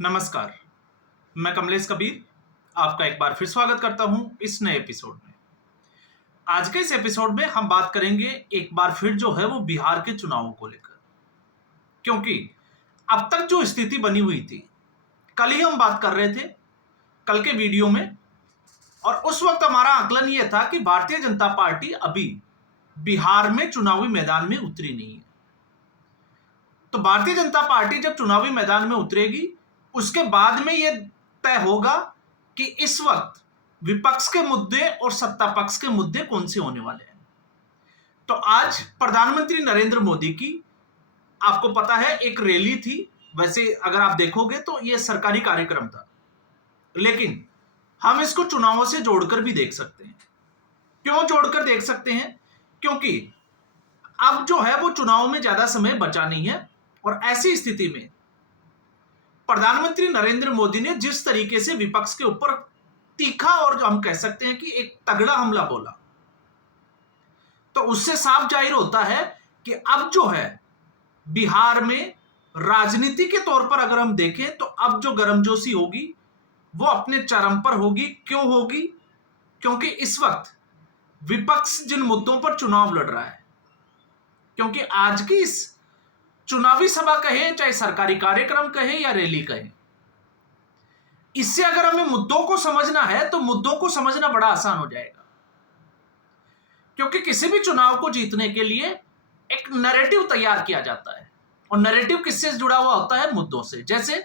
नमस्कार। मैं कमलेश कबीर आपका एक बार फिर स्वागत करता हूं इस नए एपिसोड में। आज के इस एपिसोड में हम बात करेंगे एक बार फिर जो है वो बिहार के चुनावों को लेकर, क्योंकि अब तक जो स्थिति बनी हुई थी, कल ही हम बात कर रहे थे कल के वीडियो में, और उस वक्त हमारा आकलन यह था कि भारतीय जनता पार्टी अभी बिहार में चुनावी मैदान में उतरी नहीं है। तो भारतीय जनता पार्टी जब चुनावी मैदान में उतरेगी उसके बाद में यह तय होगा कि इस वक्त विपक्ष के मुद्दे और सत्ता पक्ष के मुद्दे कौन से होने वाले हैं। तो आज प्रधानमंत्री नरेंद्र मोदी की, आपको पता है, एक रैली थी। वैसे अगर आप देखोगे तो यह सरकारी कार्यक्रम था, लेकिन हम इसको चुनावों से जोड़कर भी देख सकते हैं। क्यों जोड़कर देख सकते हैं? क्योंकि अब जो है वो चुनाव में ज्यादा समय बचा नहीं है, और ऐसी स्थिति में प्रधानमंत्री नरेंद्र मोदी ने जिस तरीके से विपक्ष के ऊपर तीखा और जो हम कह सकते हैं कि एक तगड़ा हमला बोला, तो उससे साफ जाहिर होता है कि अब जो है बिहार में राजनीति के तौर पर अगर हम देखें तो अब जो गर्मजोशी होगी वो अपने चरम पर होगी। क्यों होगी? क्योंकि इस वक्त विपक्ष जिन मुद्दों पर चुनाव लड़ रहा है, क्योंकि आज की इस चुनावी सभा कहें, चाहे सरकारी कार्यक्रम कहें या रैली कहें, इससे अगर हमें मुद्दों को समझना है तो मुद्दों को समझना बड़ा आसान हो जाएगा। क्योंकि किसी भी चुनाव को जीतने के लिए एक नैरेटिव तैयार किया जाता है, और नैरेटिव किससे जुड़ा हुआ होता है? मुद्दों से। जैसे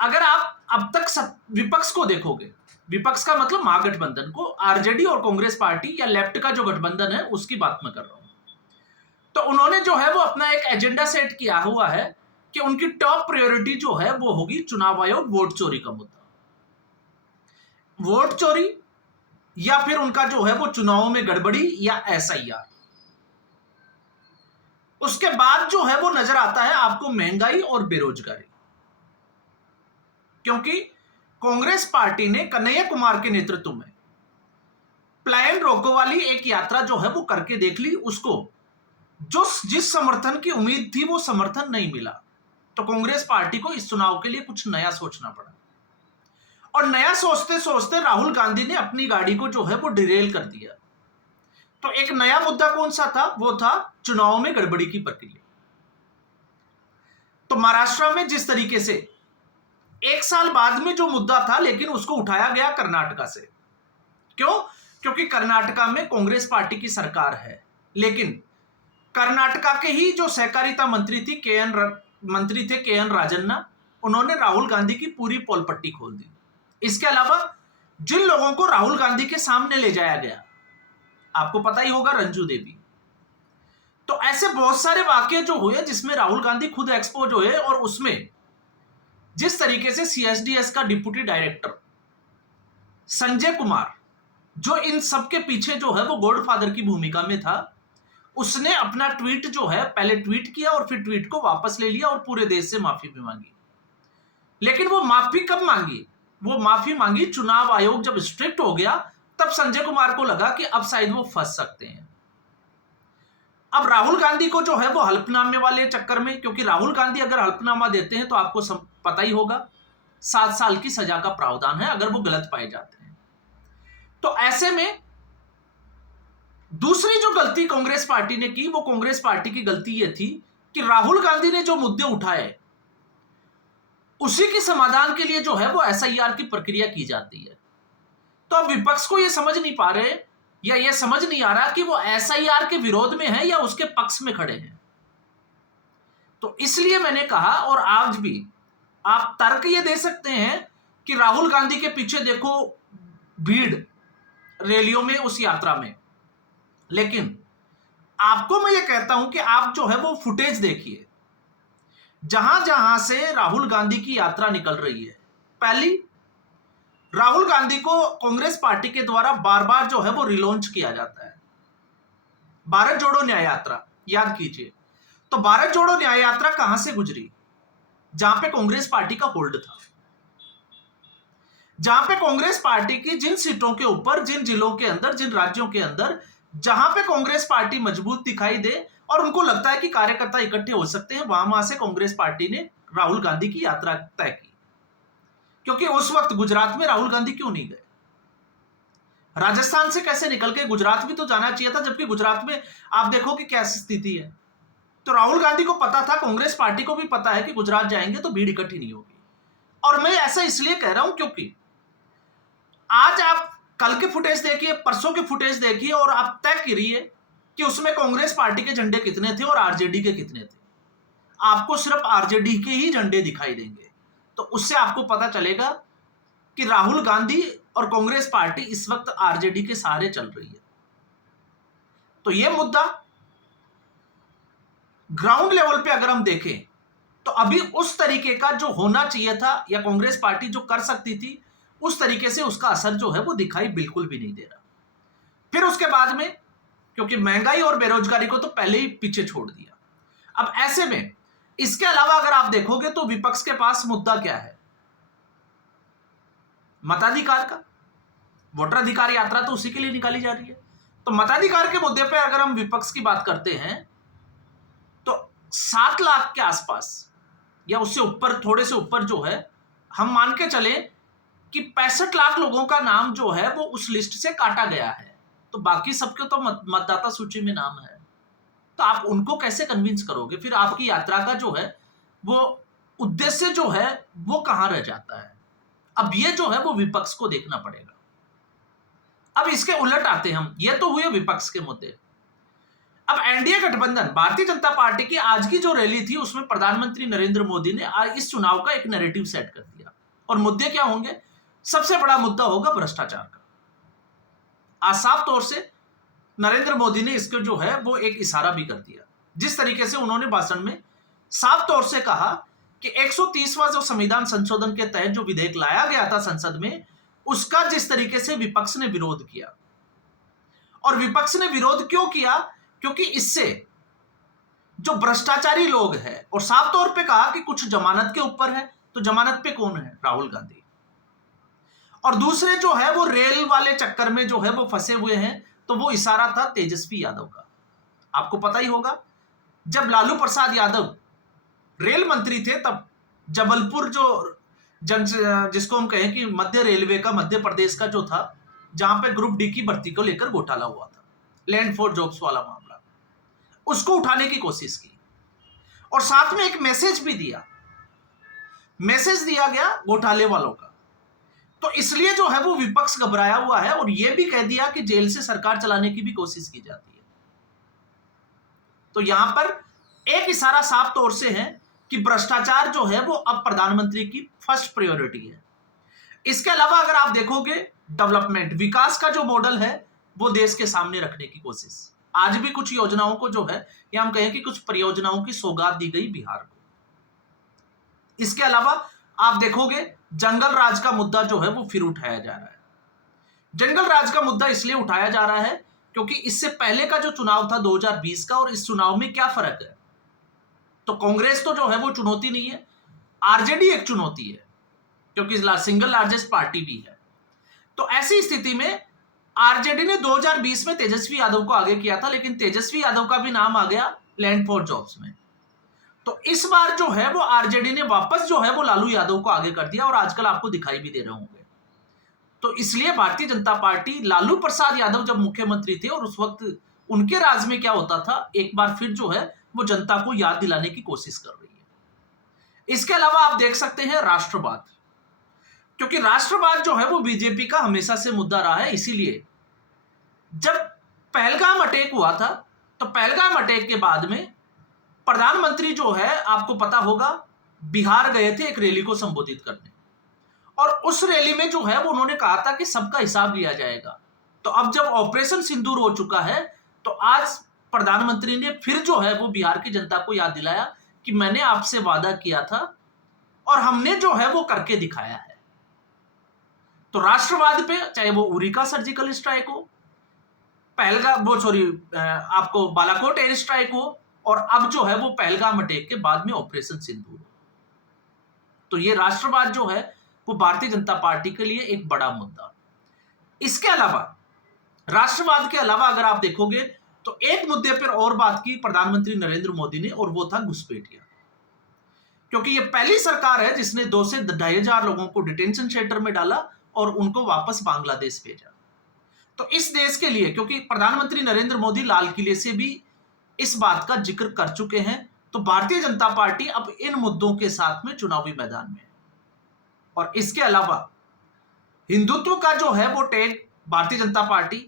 अगर आप अब तक विपक्ष को देखोगे, विपक्ष का मतलब महागठबंधन को, आरजेडी और कांग्रेस पार्टी या लेफ्ट का जो गठबंधन है उसकी बात मैं कर रहा हूं, तो उन्होंने जो है वो अपना एक एजेंडा सेट किया हुआ है कि उनकी टॉप प्रायोरिटी जो है वो होगी चुनाव आयोग वोट चोरी का मुद्दा। वोट चोरी, या फिर उनका जो है वो चुनावों में गड़बड़ी या एसआईआर। उसके बाद जो है वो नजर आता है आपको महंगाई और बेरोजगारी, क्योंकि कांग्रेस पार्टी ने कन्हैया कुमार के नेतृत्व में प्लान रोको वाली एक यात्रा जो है वो करके देख ली। उसको जो जिस समर्थन की उम्मीद थी वो समर्थन नहीं मिला, तो कांग्रेस पार्टी को इस चुनाव के लिए कुछ नया सोचना पड़ा, और नया सोचते सोचते राहुल गांधी ने अपनी गाड़ी को जो है वो डिरेल कर दिया। तो एक नया मुद्दा कौन सा था? वो था चुनाव में गड़बड़ी की प्रक्रिया। तो महाराष्ट्र में जिस तरीके से एक साल बाद में जो मुद्दा था, लेकिन उसको उठाया गया कर्नाटका से। क्यों? क्योंकि कर्नाटका में कांग्रेस पार्टी की सरकार है, लेकिन कर्नाटका के ही जो सहकारिता मंत्री थे के एन राजन्ना, उन्होंने राहुल गांधी की पूरी पोल पट्टी खोल दी। इसके अलावा जिन लोगों को राहुल गांधी के सामने ले जाया गया, आपको पता ही होगा, रंजू देवी। तो ऐसे बहुत सारे वाकये जो हुए जिसमें राहुल गांधी खुद एक्सपोज हुए, और उसमें जिस तरीके से सीएसडीएस का डिप्टी डायरेक्टर संजय कुमार, जो इन सबके पीछे जो है वो गॉडफादर की भूमिका में था, उसने अपना ट्वीट जो है पहले ट्वीट किया और फिर ट्वीट को वापस ले लिया और पूरे देश से माफी भी मांगी। लेकिन वो माफी कब मांगी? वो माफी मांगी चुनाव आयोग जब स्ट्रिक्ट हो गया, तब संजय कुमार को लगा कि अब शायद वो फंस सकते हैं। अब राहुल गांधी को जो है वो हल्फनामे वाले चक्कर में, क्योंकि राहुल गांधी अगर हल्फनामा देते हैं तो आपको पता ही होगा 7 साल की सजा का प्रावधान है अगर वो गलत पाए जाते हैं। तो ऐसे में दूसरी जो गलती कांग्रेस पार्टी ने की, वो कांग्रेस पार्टी की गलती ये थी कि राहुल गांधी ने जो मुद्दे उठाए उसी के समाधान के लिए जो है वो एसआईआर की प्रक्रिया की जाती है। तो अब विपक्ष को ये समझ नहीं पा रहे, या ये समझ नहीं आ रहा कि वो एसआईआर के विरोध में है या उसके पक्ष में खड़े हैं। तो इसलिए मैंने कहा, और आज भी आप तर्क ये दे सकते हैं कि राहुल गांधी के पीछे देखो भीड़ रैलियों में, उस यात्रा में, लेकिन आपको मैं ये कहता हूं कि आप जो है वो फुटेज देखिए, जहां जहां से राहुल गांधी की यात्रा निकल रही है। पहली, राहुल गांधी को कांग्रेस पार्टी के द्वारा बार बार जो है वो रिलॉन्च किया जाता है। भारत जोड़ो न्याय यात्रा याद कीजिए, तो भारत जोड़ो न्याय यात्रा कहां से गुजरी? जहां पे कांग्रेस पार्टी का होल्ड था, जहां पे कांग्रेस पार्टी की जिन सीटों के ऊपर, जिन जिलों के अंदर, जिन राज्यों के अंदर जहां पे कांग्रेस पार्टी मजबूत दिखाई दे और उनको लगता है कि कार्यकर्ता इकट्ठे हो सकते हैं, वहां से कांग्रेस पार्टी ने राहुल गांधी की यात्रा तय की। क्योंकि उस वक्त गुजरात में राहुल गांधी क्यों नहीं गए? राजस्थान से कैसे निकल के गुजरात भी तो जाना चाहिए था, जबकि गुजरात में आप देखो कि क्या स्थिति है। तो राहुल गांधी को पता था, कांग्रेस पार्टी को भी पता है कि गुजरात जाएंगे तो भीड़ इकट्ठी नहीं होगी। और मैं ऐसा इसलिए कह रहा हूं क्योंकि आज आप कल के फुटेज देखिए, परसों के फुटेज देखिए और आप तय करिए कि उसमें कांग्रेस पार्टी के झंडे कितने थे और आरजेडी के कितने थे। आपको सिर्फ आरजेडी के ही झंडे दिखाई देंगे। तो उससे आपको पता चलेगा कि राहुल गांधी और कांग्रेस पार्टी इस वक्त आरजेडी के सहारे चल रही है। तो यह मुद्दा ग्राउंड लेवल पे अगर हम देखें तो अभी उस तरीके का जो होना चाहिए था या कांग्रेस पार्टी जो कर सकती थी, उस तरीके से उसका असर जो है वो दिखाई बिल्कुल भी नहीं दे रहा। फिर उसके बाद में क्योंकि महंगाई और बेरोजगारी को तो पहले ही पीछे छोड़ दिया। अब ऐसे में इसके अलावा अगर आप देखोगे तो विपक्ष के पास मुद्दा क्या है? मताधिकार का। वोटर अधिकार यात्रा तो उसी के लिए निकाली जा रही है। तो मताधिकार के मुद्दे पर अगर हम विपक्ष की बात करते हैं तो 7 लाख के आसपास या उससे ऊपर, थोड़े से ऊपर जो है, हम मान के चले कि 65 लाख लोगों का नाम जो है वो उस लिस्ट से काटा गया है। तो बाकी सबके तो मतदाता सूची में नाम है। तो आप उनको कैसे कन्विंस करोगे? फिर आपकी यात्रा का जो है वो उद्देश्य जो है वो कहां रह जाता है? अब ये जो है वो विपक्ष को देखना पड़ेगा। अब इसके उलट आते हम, ये तो हुए विपक्ष के मुद्दे। अब एनडीए गठबंधन, भारतीय जनता पार्टी की आज की जो रैली थी उसमें प्रधानमंत्री नरेंद्र मोदी ने आज इस चुनाव का एक नैरेटिव सेट कर दिया। और मुद्दे क्या होंगे? सबसे बड़ा मुद्दा होगा भ्रष्टाचार का। आज साफ तौर से नरेंद्र मोदी ने इसको जो है वो एक इशारा भी कर दिया। जिस तरीके से उन्होंने भाषण में साफ तौर से कहा कि 130वां जो संविधान संशोधन के तहत जो विधेयक लाया गया था संसद में, उसका जिस तरीके से विपक्ष ने विरोध किया। और विपक्ष ने विरोध क्यों किया? क्योंकि इससे जो भ्रष्टाचारी लोग हैं, और साफ तौर पे कहा कि कुछ जमानत के ऊपर है, तो जमानत पे कौन है? राहुल गांधी। और दूसरे जो है वो रेल वाले चक्कर में जो है वो फंसे हुए हैं। तो वो इशारा था तेजस्वी यादव का। आपको पता ही होगा जब लालू प्रसाद यादव रेल मंत्री थे तब जबलपुर जो जिसको हम कहें कि मध्य रेलवे का, मध्य प्रदेश का जो था, जहां पे ग्रुप डी की भर्ती को लेकर घोटाला हुआ था, लैंड फॉर जॉब्स वाला मामला, उसको उठाने की कोशिश की और साथ में एक मैसेज भी दिया। मैसेज दिया गया घोटाले वालों का। तो इसलिए जो है वो विपक्ष घबराया हुआ है और यह भी कह दिया कि जेल से सरकार चलाने की भी कोशिश की जाती है। तो यहां पर एक इशारा साफ तौर से है कि भ्रष्टाचार जो है वो अब प्रधानमंत्री की फर्स्ट प्रायोरिटी है। इसके अलावा अगर आप देखोगे डेवलपमेंट, विकास का जो मॉडल है वो देश के सामने रखने की कोशिश। आज भी कुछ योजनाओं को जो है, या हम कहें कि कुछ परियोजनाओं की सौगात दी गई बिहार को। इसके अलावा आप देखोगे जंगल राज का मुद्दा जो है वो फिर उठाया जा रहा है। जंगल राज का मुद्दा इसलिए उठाया जा रहा है क्योंकि इससे पहले का जो चुनाव था 2020 का और इस चुनाव में क्या फर्क है? तो कांग्रेस तो जो है वो चुनौती नहीं है, आरजेडी एक चुनौती है क्योंकि सिंगल लार्जेस्ट पार्टी भी है। तो ऐसी स्थिति में आरजेडी ने 2020 में तेजस्वी यादव को आगे किया था, लेकिन तेजस्वी यादव का भी नाम आ गया लैंड फॉर जॉब्स में। तो इस बार जो है वो आरजेडी ने वापस जो है वो लालू यादव को आगे कर दिया और आजकल आपको दिखाई भी दे रहे होंगे। तो इसलिए भारतीय जनता पार्टी, लालू प्रसाद यादव जब मुख्यमंत्री थे और उस वक्त उनके राज में क्या होता था, एक बार फिर जो है वो जनता को याद दिलाने की कोशिश कर रही है। इसके अलावा आप देख सकते हैं राष्ट्रवाद, क्योंकि राष्ट्रवाद जो है वो बीजेपी का हमेशा से मुद्दा रहा है। इसीलिए जब पहलगाम अटैक हुआ था तो पहलगाम अटैक के बाद में प्रधानमंत्री जो है, आपको पता होगा, बिहार गए थे एक रैली को संबोधित करने और उस रैली में जो है वो उन्होंने कहा था कि सबका हिसाब लिया जाएगा। तो अब जब ऑपरेशन सिंदूर हो चुका है तो आज प्रधानमंत्री ने फिर जो है वो बिहार की जनता को याद दिलाया कि मैंने आपसे वादा किया था और हमने जो है वो करके दिखाया है। तो राष्ट्रवाद पे, चाहे वो उरी का सर्जिकल स्ट्राइक हो, आपको बालाकोट एयर स्ट्राइक हो, और अब जो है वो पहलगाम अटैक के बाद में ऑपरेशन सिंदूर, तो ये राष्ट्रवाद जो है वो भारतीय जनता पार्टी के लिए एक बड़ा मुद्दा। इसके अलावा, राष्ट्रवाद के अलावा अगर आप देखोगे तो एक मुद्दे पर और बात की प्रधानमंत्री नरेंद्र मोदी ने, और वो था घुसपैठिया। क्योंकि ये पहली सरकार है जिसने 2 से 2,500 लोगों को डिटेंशन सेंटर में डाला और उनको वापस बांग्लादेश भेजा। तो इस देश के लिए, क्योंकि प्रधानमंत्री नरेंद्र मोदी लाल किले से भी इस बात का जिक्र कर चुके हैं, तो भारतीय जनता पार्टी अब इन मुद्दों के साथ में चुनावी मैदान में है। और इसके अलावा हिंदुत्व का जो है वो टैग, भारतीय जनता पार्टी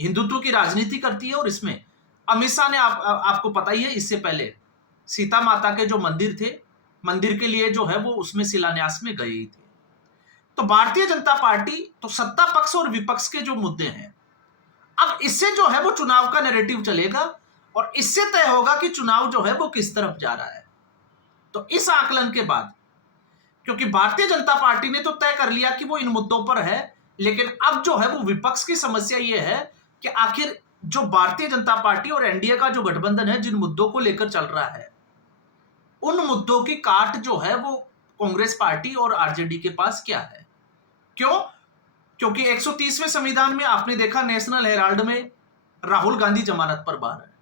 हिंदुत्व की राजनीति करती है और इसमें अमित शाह ने आपको पता ही है, इससे पहले सीता माता के जो मंदिर थे, मंदिर के लिए जो है वो उसमें शिलान्यास में गए ही थे। तो भारतीय जनता पार्टी तो सत्ता पक्ष और विपक्ष के जो मुद्दे हैं, अब इससे जो है वो चुनाव का नैरेटिव चलेगा और इससे तय होगा कि चुनाव जो है वो किस तरफ जा रहा है। तो इस आकलन के बाद, क्योंकि भारतीय जनता पार्टी ने तो तय कर लिया कि वो इन मुद्दों पर है, लेकिन अब जो है वो विपक्ष की समस्या ये है कि आखिर जो भारतीय जनता पार्टी और एनडीए का जो गठबंधन है, जिन मुद्दों को लेकर चल रहा है, उन मुद्दों की काट जो है वो कांग्रेस पार्टी और आरजेडी के पास क्या है। क्यों? क्योंकि 130वें संविधान में आपने देखा, नेशनल हेराल्ड में राहुल गांधी जमानत पर बाहर है,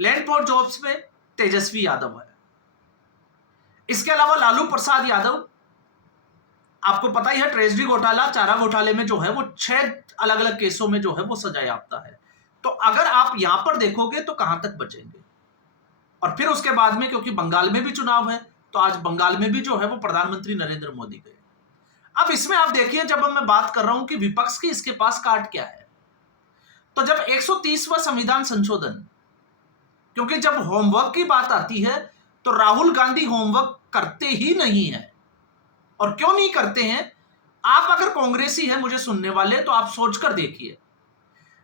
लैंड फॉर जॉब्स में तेजस्वी यादव है, इसके अलावा लालू प्रसाद यादव, आपको पता ही है ट्रेजरी घोटाला, चारा घोटाले में जो है वो 6 अलग अलग केसों में जो है वो सजा याफ्ता है। तो अगर आप यहां पर देखोगे तो कहां तक बचेंगे। और फिर उसके बाद में, क्योंकि बंगाल में भी चुनाव है, तो आज बंगाल में भी जो है वो प्रधानमंत्री नरेंद्र मोदी गए। अब इसमें आप देखिए, जब मैं बात कर रहा हूं कि विपक्ष की इसके पास काट क्या है, तो जब 130वां संविधान संशोधन, क्योंकि जब होमवर्क की बात आती है तो राहुल गांधी होमवर्क करते ही नहीं है। और क्यों नहीं करते हैं? आप अगर कांग्रेसी है मुझे सुनने वाले, तो आप सोचकर देखिए,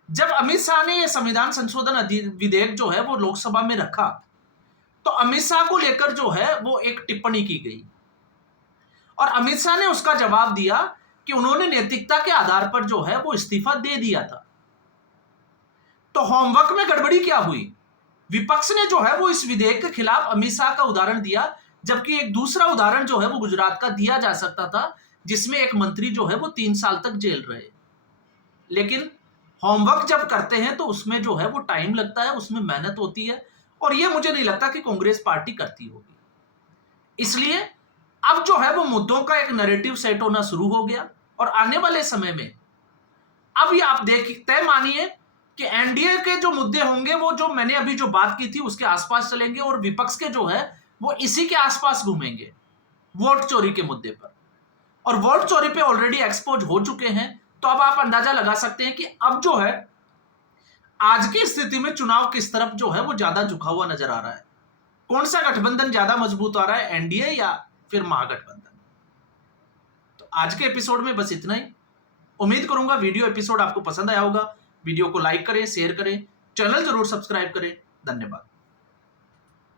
जब अमित शाह ने यह संविधान संशोधन विधेयक जो है वो लोकसभा में रखा, तो अमित शाह को लेकर जो है वो एक टिप्पणी की गई और अमित शाह ने उसका जवाब दिया कि उन्होंने नैतिकता के आधार पर जो है वो इस्तीफा दे दिया था। तो होमवर्क में गड़बड़ी क्या हुई? विपक्ष ने जो है वो इस विधेयक के खिलाफ अमित शाह का उदाहरण दिया, जबकि एक दूसरा उदाहरण जो है वो गुजरात का दिया जा सकता था, जिसमें एक मंत्री जो है वो 3 साल तक जेल रहे। लेकिन होमवर्क जब करते हैं तो उसमें जो है वो टाइम लगता है, उसमें मेहनत होती है, और ये मुझे नहीं लगता कि कांग्रेस पार्टी करती होगी। इसलिए अब जो है वो मुद्दों का एक नैरेटिव सेट होना शुरू हो गया और आने वाले समय में अब ये आप तय मानिए कि एनडीए के जो मुद्दे होंगे वो जो मैंने अभी जो बात की थी उसके आसपास चलेंगे और विपक्ष के जो है वो इसी के आसपास घूमेंगे, वोट चोरी के मुद्दे पर। और वोट चोरी पे ऑलरेडी एक्सपोज हो चुके हैं। तो अब आप अंदाजा लगा सकते हैं कि अब जो है आज की स्थिति में चुनाव किस तरफ जो है वो ज्यादा झुका हुआ नजर आ रहा है। कौन सा गठबंधन ज्यादा मजबूत आ रहा है, एनडीए या फिर महागठबंधन। तो आज के एपिसोड में बस इतना ही। उम्मीद करूंगा वीडियो एपिसोड आपको पसंद आया होगा। वीडियो को लाइक करें, शेयर करें, चैनल जरूर सब्सक्राइब करें। धन्यवाद।